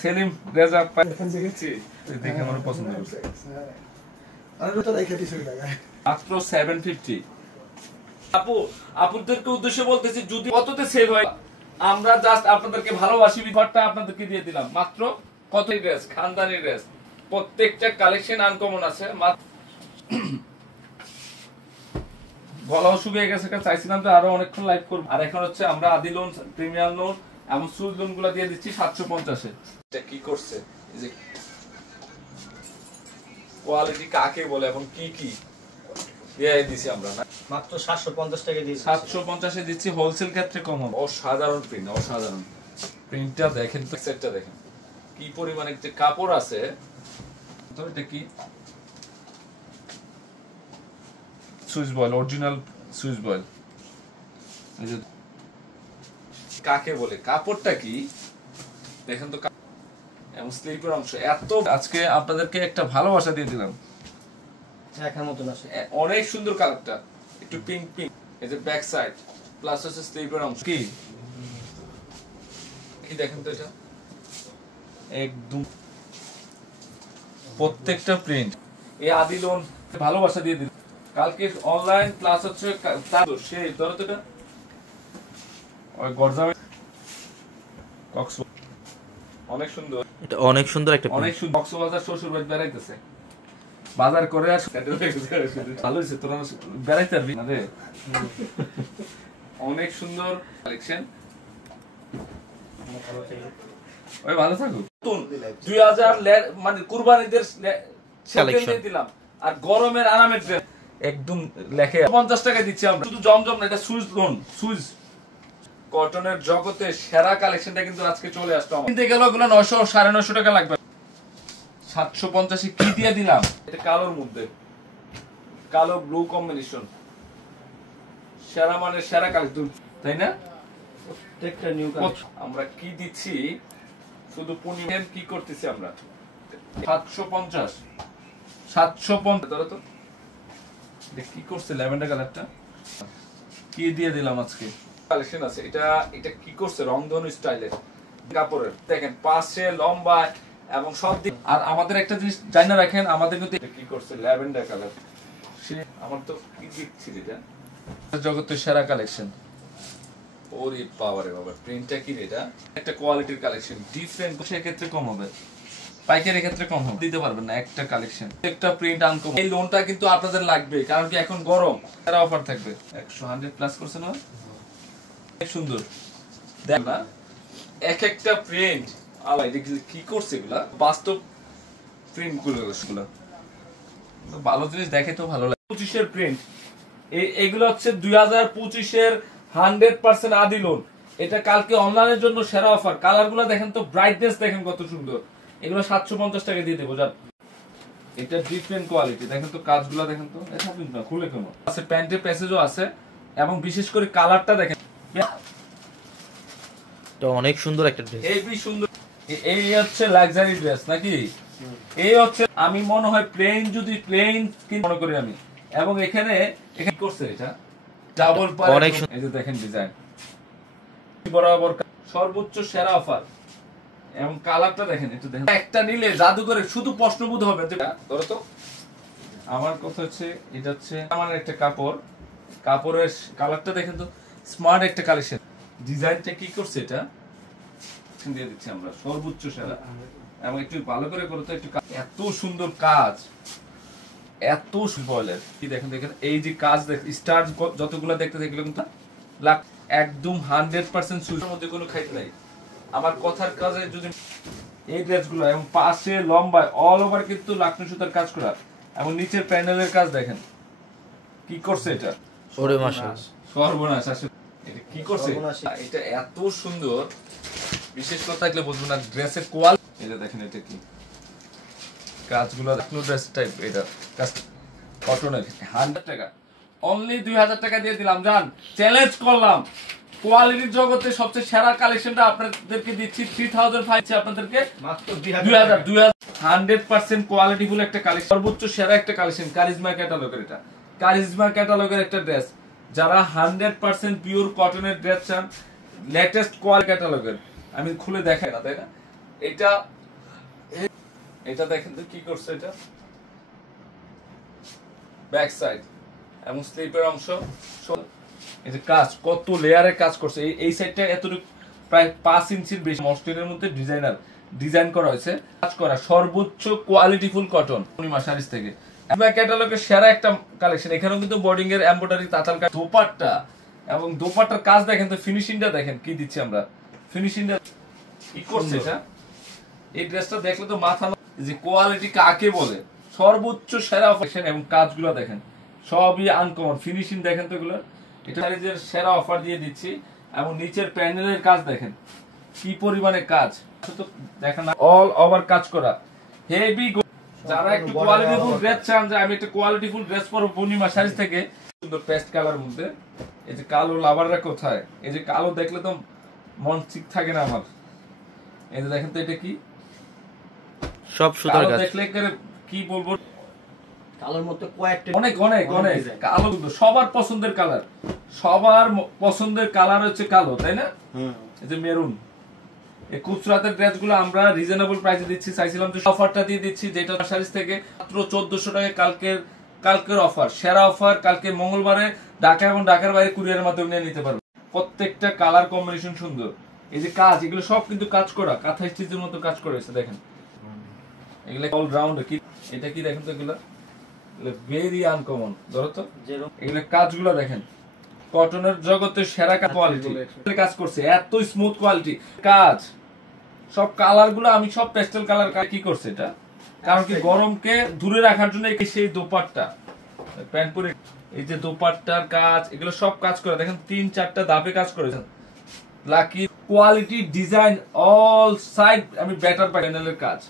সেলিম রেজা দেখে আমার পছন্দ হচ্ছে মাত্র 750। আপুদেরকে উদ্দেশ্যে বলতেছি যদি কততে সেল হয় আমরা জাস্ট আপনাদেরকে ভালোবাসি ঘরটা আপনাদেরকে দিয়ে দিলাম মাত্র কত ড্রেস খানদানি ড্রেস প্রত্যেকটা কালেকশন আনকমন আছে গলাও শুকিয়ে গেছে চাইছিলাম তো আরো অনেকক্ষণ লাইভ করব আর এখন হচ্ছে আমরা আদি লোন প্রিমিয়াম লোন এবং সুজ লোন গুলো দিয়ে দিচ্ছি 750 এ এটা কি করছে এই যে কোয়ালিটি কাকে বলে এবং কি কি দিয়ে দিছি আমরা না মাত্র 750 টাকা দিয়েছি 750 এ দিচ্ছি হোলসেল ক্ষেত্রে কম হবে অসাধারণ প্রিন্ট অসাধারণ প্রিন্টটা দেখেন তো সেটটা দেখেন কি পরিমাণে যে কাপড় আছে তো এটা কি Swiss voile original Swiss voile এই যে কাকে বলে কাপড়টা কি দেখেন তো এবং স্লিপের অংশ এত আজকে আপনাদেরকে একটা ভালোবাসা দিয়ে দিলাম দেখার মতন আছে অনেক সুন্দর কালারটা একটু পিঙ্ক পিঙ্ক এই যে ব্যাক সাইড প্লাস হচ্ছে স্লিপের অংশ কি কি দেখেন তো এটা একদম প্রত্যেকটা প্রিন্ট এই আদি লোন ভালোবাসা দিয়ে দিন কালকে অনলাইন ক্লাস হচ্ছে সেই ধরো তো এটা ওই গরজামে কক্স অনেক সুন্দর এটা অনেক সুন্দর একটা অনেক সুন্দর কক্সবাজার শ্বশুর বাড়ি বেড়াইতেছে বাজার করে আর ভালো হয়েছে তোরা বেড়াইতে পারবি না রে অনেক সুন্দর কালেকশন ওই ভালো থাকো 2000 মানে কুরবানিদের কালেকশন দিলাম আর গরমের আরামের ড্রেস একদম লেখে 50 টাকা দিচ্ছি আমরা শুধু জমজম না এটা সুইজ লোন সুইজ কটনের জগতে সেরা কালেকশনটা কিন্তু আজকে চলে আসছে আমার কিনতে গেল ওগুলো 900 950 টাকা লাগবে 750 কি দিয়ে দিলাম এটা কালোর মধ্যে কালো ব্লু কম্বিনেশন সেরা মানে সেরা কালেকশন তাই না প্রত্যেকটা নিউ কালেকশন আমরা কি দিচ্ছি শুধু পুনিম কি করতেছি আমরা 750 ধরো তো কি করছে ল্যাভেন্ডার কালারটা কি দিয়ে দিলাম আজকে কালেকশন আছে এটা এটা কি করছে রংধনু স্টাইলের কাপড়ের দেখেন পাশে লম্বা এবং সব দিক আর আমাদের একটা জিনিস জানা রাখেন আমাদের কিন্তু কি করছে ল্যাভেন্ডার কালার সে আমার তো কি দিচ্ছি এটা জগতের সেরা কালেকশন ওরে পাওয়ারে বাবা প্রিন্টটা কি এটা একটা কোয়ালিটির কালেকশন ডিফারেন্ট সে ক্ষেত্রে কম হবে পাইকারি ক্ষেত্রে কম হবে দিতে পারবেন না একটা কালেকশন একটা প্রিন্ট আনকম এই লোনটা কিন্তু আপনাদের লাগবে কারণ কি এখন গরম এর অফার থাকবে 100 প্লাস করছে না অনেক সুন্দর দেখ না এক একটা প্রিন্ট আলাই দেখি কি করছে এগুলা বাস্তব প্রিন্ট গুলো ভালো জিনিস দেখে তো ভালো লাগে 25 এর প্রিন্ট এগুলো হচ্ছে 2025 এর 100% আদি লোন এটা কালকে অনলাইনের জন্য সেরা অফার কালারগুলো দেখেন তো ব্রাইটনেস দেখেন কত সুন্দর এগুলো 750 টাকা দিয়ে দেবো জান এটা ডিফারেন্ট কোয়ালিটি দেখেন তো কাজগুলো দেখেন তো এটা কিন্তু খুলে কেমন আছে প্যান্টের প্যাসেজও আছে এবং বিশেষ করে কালারটা দেখেন এটা অনেক সুন্দর একটা ড্রেস হেভি সুন্দর এই হচ্ছে লাক্সারি ড্রেস নাকি এই হচ্ছে আমি মনে হয় প্লেন যদি প্লেন মনে করি আমি এবং এখানে এখানে করছে এটা ডাবল পার এই যে দেখেন ডিজাইন বরাবর সর্বোচ্চ সেরা অফার এবং কালারটা দেখেন একটু দেখেন একটা নিলে জাদু করে শুধু প্রশ্নবোধ হবে ধরো তো আমার কথা হচ্ছে এটা হচ্ছে আমার একটা কাপড় কাপড়ের কালারটা দেখেন তো স্মার্ট একটা কালেকশন ডিজাইনটা কি করছে এটা দিয়ে দিচ্ছি আমরা সর্বোচ্চ সেরা এবং একটু ভালো করে করতে একটু এত সুন্দর কাজ এত বলের কি দেখেন দেখেন এই যে কাজ দেখ স্টার যতগুলো দেখতে দেখলে কিন্তু লাখ একদম 100% সুইচের মধ্যে কোনো খাইতে নাই আমার কথার কাজে যদি এই ড্রেসগুলো এবং পাশে লম্বা অল ওভার কিন্তু লাকড়ি সুতার কাজ করা এবং নিচের প্যানেলের কাজ দেখেন কি করছে এটা ওরে মাশাআল্লাহ সর্বনাশ আসলে এটা কি করছে এটা এত সুন্দর বিশেষ কথা থাকলে বুঝবো না ড্রেসের কোয়ালিটি এটা দেখেন এটা কি কাজগুলো দেখুন ড্রেস টাইপ এটা কাজ কটনের 100 টাকা অনলি 2000 টাকা দিয়ে দিলাম জান চ্যালেঞ্জ করলাম কোয়ালিটির জগতে সবচেয়ে সেরা কালেকশনটা আপনাদেরকে দিচ্ছি 3005 আপনাদেরকে মাত্র 2000 100% কোয়ালিটিফুল একটা কালেকশন সর্বোচ্চ সেরা একটা কালেকশন কারিজমা ক্যাটালগের এটা কারিজমা ক্যাটালগের একটা ড্রেস যারা 100% পিওর কটনের ড্রেস চান লেটেস্ট কোয়ালিটি ক্যাটালগের আমি খুলে দেখাই না, তাই না? এটা এটা দেখেন তো কি করছে, এটা ব্যাক সাইড এবং স্লিপের অংশ, এই যে কাজ কত লেয়ারে কাজ করছে। এই সাইডটা এতটুকু প্রায় 5 ইঞ্চির বেশি মসলিনের মধ্যে ডিজাইন করা হয়েছে, কাজ করা সর্বোচ্চ কোয়ালিটিফুল কটন পূর্ণিমা শাড়িজ থেকে। ক্যাটালগের সেরা একটা কালেকশন। এখানেও কিন্তু বোর্ডিং এর এমব্রয়ডারি তাঁতাল কাজ, দোপাট্টা এবং দোপাট্টার কাজ দেখেন তো, ফিনিশিংটা দেখেন কি দিচ্ছি আমরা, ফিনিশিংটা কি করছে এটা। এই ড্রেসটা দেখলে তো মাথা, যে কোয়ালিটি কাকে বলে, সর্বোচ্চ সেরা অফার এবং কাজগুলো দেখেন সবই আনকমন, ফিনিশিং দেখেন তো এগুলো। এটা শাড়িজের সেরা অফার দিয়ে দিচ্ছি। এবং নিচের প্যানেলের কাজ দেখেন কি পরিমাণে কাজ, দেখেন অল ওভার কাজ করা হেভি। যারা একটু কোয়ালিটিফুল ড্রেস চান, যে আমি একটা কোয়ালিটিফুল ড্রেস পরবো পূর্ণিমা শাড়ি থেকে, সুন্দর পেস্ট কালার মধ্যে। এই যে কালো লাভাররা কোথায়, এই যে কালো দেখলে তো মন ঠিক থাকে না আমার। এই যে দেখেন তো এটা কি, সব সুতার কাজ, দেখলে কি বলবো, কালোর মধ্যে কয়েকটা অনেক অনেক অনেক কালো, কিন্তু সবার পছন্দের কালার, সবার পছন্দের কালার হচ্ছে কালো, তাই না? এই যে মেরুন, এই খুচরাতের ড্রেসগুলো আমরা রিজনেবল প্রাইসে দিচ্ছি। চাইছিলাম যে অফারটা দিয়ে দিচ্ছি, যেটা শাড়ি থেকে মাত্র 1400 টাকায় কালকের অফার, সেরা অফার। কালকে মঙ্গলবারে ঢাকা এবং ঢাকার বাইরে কুরিয়ারের মাধ্যমে নিয়ে নিতে পারবে। প্রত্যেকটা কালার কম্বিনেশন সুন্দর। এই যে কাজ, এগুলো সব কিন্তু কাজ করা, কাঁথা স্টিচের মতো কাজ করেছে দেখেন। এগুলো অল রাউন্ড। কি এটা কি দেখেন তো, এগুলো ভেরি আনকমন। ধরো তো এগুলো কাজগুলো দেখেন, কটনের জগতে সেরা কোয়ালিটি কাজ করছে, এত স্মুথ কোয়ালিটি কাজ। সব কালার গুলো আমি সব পেস্টেল কালার। কি করছে এটা, কারণ কি গরমকে দূরে রাখার জন্য সেই দোপাট্টা প্যান্ট পরে, এই যে দোপাট্টার কাজ, এগুলো সব কাজ করে দেখেন, 3-4টা ধাপে কাজ করেছেন। Lucky quality design all side, আমি বেটার প্যানেলের কাজ,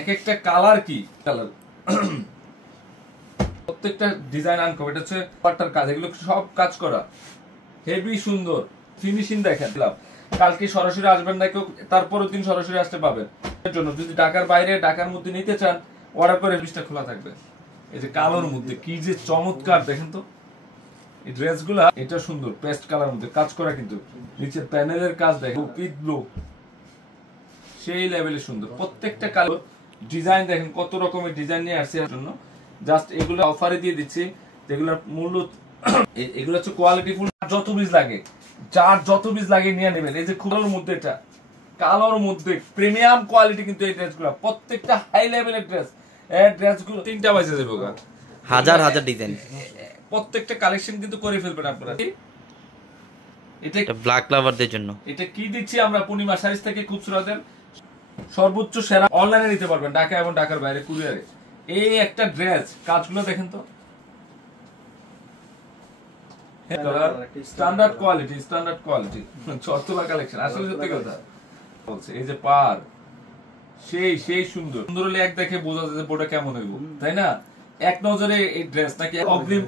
এক একটা কালার কি কালার, প্রত্যেকটা ডিজাইন আনকো। এটা হচ্ছে পাট্টার কাজ, এগুলো সব কাজ করা হেভি সুন্দর ফিনিশিং দেখেন। কালকে সরাসরি আসবেন না কেউ, তারপরের দিন সরাসরি আসতে পাবেন। এর জন্য যদি ঢাকার বাইরে ঢাকার মধ্যে নিতে চান, অর্ডার করে লিস্টটা খোলা থাকবে। এই যে কালোর মধ্যে কি যে চমৎকার দেখেন তো এই ড্রেসগুলা, এটা সুন্দর পেস্ট কালার মধ্যে কাজ করা, কিন্তু নিচের প্যানেলের কাজ দেখেন উইথ ব্লু, সেই লেভেলে সুন্দর। প্রত্যেকটা কালার ডিজাইন দেখেন, কত রকমের ডিজাইন নিয়ে আসছে এর জন্য। জাস্ট এগুলো অফারে দিয়ে দিচ্ছি, যেগুলোর মূল্য এগুলো হচ্ছে কোয়ালিটি ফুল। যত পিস লাগে, যার যত পিস লাগে নিয়ে নেবেন। এই যে কালোর মধ্যে, এটা কালোর মধ্যে প্রিমিয়াম কোয়ালিটি, কিন্তু এই ড্রেসগুলো প্রত্যেকটা হাই লেভেলের ড্রেস। এই ড্রেসগুলো 3টা বাজে যাবে, হাজার হাজার ডিজাইন, প্রত্যেকটা কালেকশন কিন্তু করে ফেলবেন আপনারা। এটা ব্ল্যাক লাভারদের জন্য। এটা কি দিচ্ছি আমরা পূর্ণিমা শাড়ি থেকে, খুচরাদের সর্বোচ্চ সেরা, অনলাইনে নিতে পারবেন ঢাকা এবং ঢাকার বাইরে কুরিয়ারে। এই একটা ড্রেস কাজগুলো দেখেন তো, স্ট্যান্ডার্ড কোয়ালিটি চট্টলা কালেকশন, আসলে সত্যি কথা বলছে। এই যে পার সেই সুন্দর সুন্দর হলে এক দেখে বোঝা যায় যে বোটা কেমন হইব, তাই না? এক নজরে এই ড্রেস নাকি অগ্রিম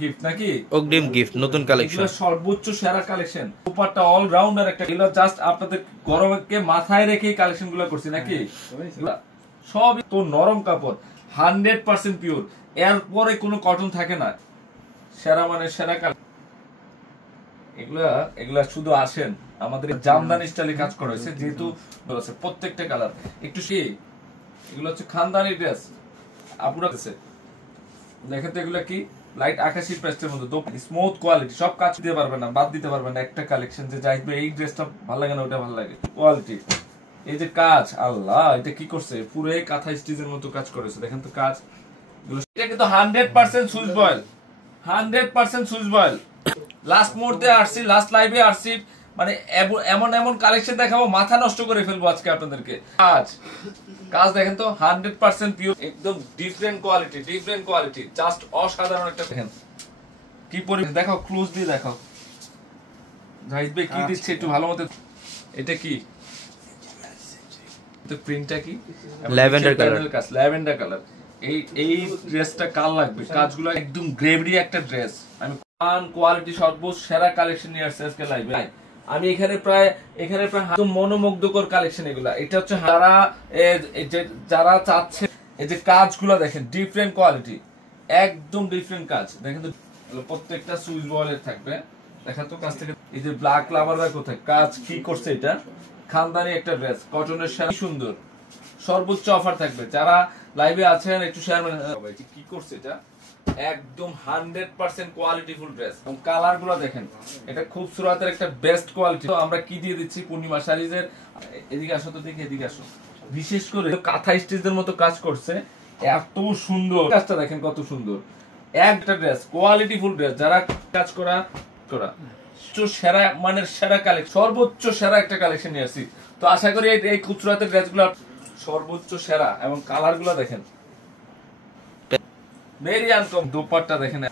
গিফট, নাকি অগ্রিম গিফট, নতুন কালেকশন, সর্বোচ্চ সেরা কালেকশন। উপরটা অল রাউন্ডার একটা, এগুলো জাস্ট আপনাদের গরমকে মাথায় রেখে কালেকশন গুলো করছি, নাকি? সব তো নরম কাপড়, 100% পিওর, এরপরে কোনো কটন থাকে না। সেরা মানে সেরা কালেকশন। এগুলা শুধু আসেন, আমাদের জামদানি স্টাইলে কাজ করা হয়েছে, যেহেতু প্রত্যেকটা কালার একটু এগুলো হচ্ছে খানদানি ড্রেস। আপনারা দেখেন তো এগুলা কি লাইট আকাশি পেস্টের মধ্যে, স্মুথ কোয়ালিটি, সব কাজ দিতে পারবেন না, বাদ দিতে পারবেন না একটা কালেকশন যে যাইবে এই ড্রেসটা ভালো লাগে না ওটা ভালো লাগে। কোয়ালিটি, এই যে কাজ, আল্লাহ এটা কি করছে, পুরো কাঁথা স্টিচের মতো কাজ করেছে দেখেন তো কাজ। এটা কিন্তু 100% Swiss voile, 100% Swiss voile. Last মুহূর্তে আসছি, লাস্ট লাইভে আসছি, মানে এমন এমন কালেকশন দেখাবো, মাথা নষ্ট করে ফেলবো আজকে আপনাদেরকে। কাজ দেখেন তো 100% পিওর, একদম ডিফারেন্ট কোয়ালিটি, জাস্ট অসাধারণ একটা। দেখেন কি পরিমাণ, দেখো ক্লোজ দিয়ে দেখাও জাহিদ ভাই কি দিচ্ছে একটু ভালো মতো। এটা কি, তো প্রিন্টটা কি, ল্যাভেন্ডার কালার, ল্যাভেন্ডার কালার। এই ড্রেসটা কাল লাগবে, কাজগুলো একদম গ্রেভরি একটা ড্রেস। আমি কোয়ালিটি সর্বোচ্চ সেরা কালেকশন নিয়ে আসছি আজকে লাইভে। আমি এখানে প্রায় মনোমুগ্ধকর কালেকশন এগুলা। এটা হচ্ছে যারা চাচ্ছে, এই যে কাজগুলো দেখেন ডিফারেন্ট কোয়ালিটি, একদম ডিফারেন্ট কাজ দেখেন তো। প্রত্যেকটা সুইচ বয়েলের থাকবে, দেখেন তো কাজ থেকে। এই যে ব্ল্যাক লাভাররা কোথায় কাজ কি করছে, এটা খানদানি একটা ড্রেস, কটনের শাড়ি, সুন্দর। সর্বোচ্চ অফার থাকবে। যারা লাইভে আছেন একটু শেয়ার করে সবাই। কি করছে এটা? একদম 100% কোয়ালিটিফুল ড্রেস এবং কালার গুলো দেখেন, এটা খুব সুরাতের একটা বেস্ট কোয়ালিটি। তো আমরা কি দিয়ে দিচ্ছি পূর্ণিমা শাড়িজের, এদিকে আসো তো দেখি, এদিকে আসো। বিশেষ করে কাঁথা স্টিচের মতো কাজ করছে, এত সুন্দর কাজটা দেখেন, কত সুন্দর একটা ড্রেস, কোয়ালিটিফুল ড্রেস। যারা কাজ করা সেরা মানের সেরা কালেকশন, সর্বোচ্চ সেরা একটা কালেকশন নিয়ে আসছি। তো আশা করি এই খুচরাতের ড্রেসগুলো সর্বোচ্চ সেরা এবং কালার গুলো দেখেন ভেরি আনকম। দোপাট্টা দেখেন,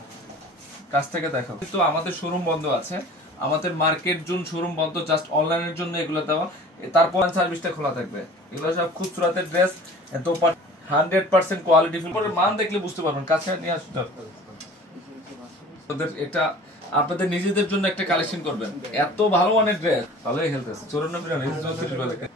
কাছ থেকে দেখো। তো আমাদের শোরুম বন্ধ আছে, আমাদের মার্কেট জোন শোরুম বন্ধ, জাস্ট অনলাইনের জন্য এগুলো দেওয়া। তারপর সার্ভিসটা খোলা থাকবে। এগুলো সব খুচরাতের ড্রেস, দোপাট্টা 100% কোয়ালিটিফুল। মান দেখলে বুঝতে পারবেন, কাছে নিয়ে আসতে। এটা আপনাদের নিজেদের জন্য একটা কালেকশন করবেন, এত ভালো মানের ড্রেস। ভালোই খেলতেছে 94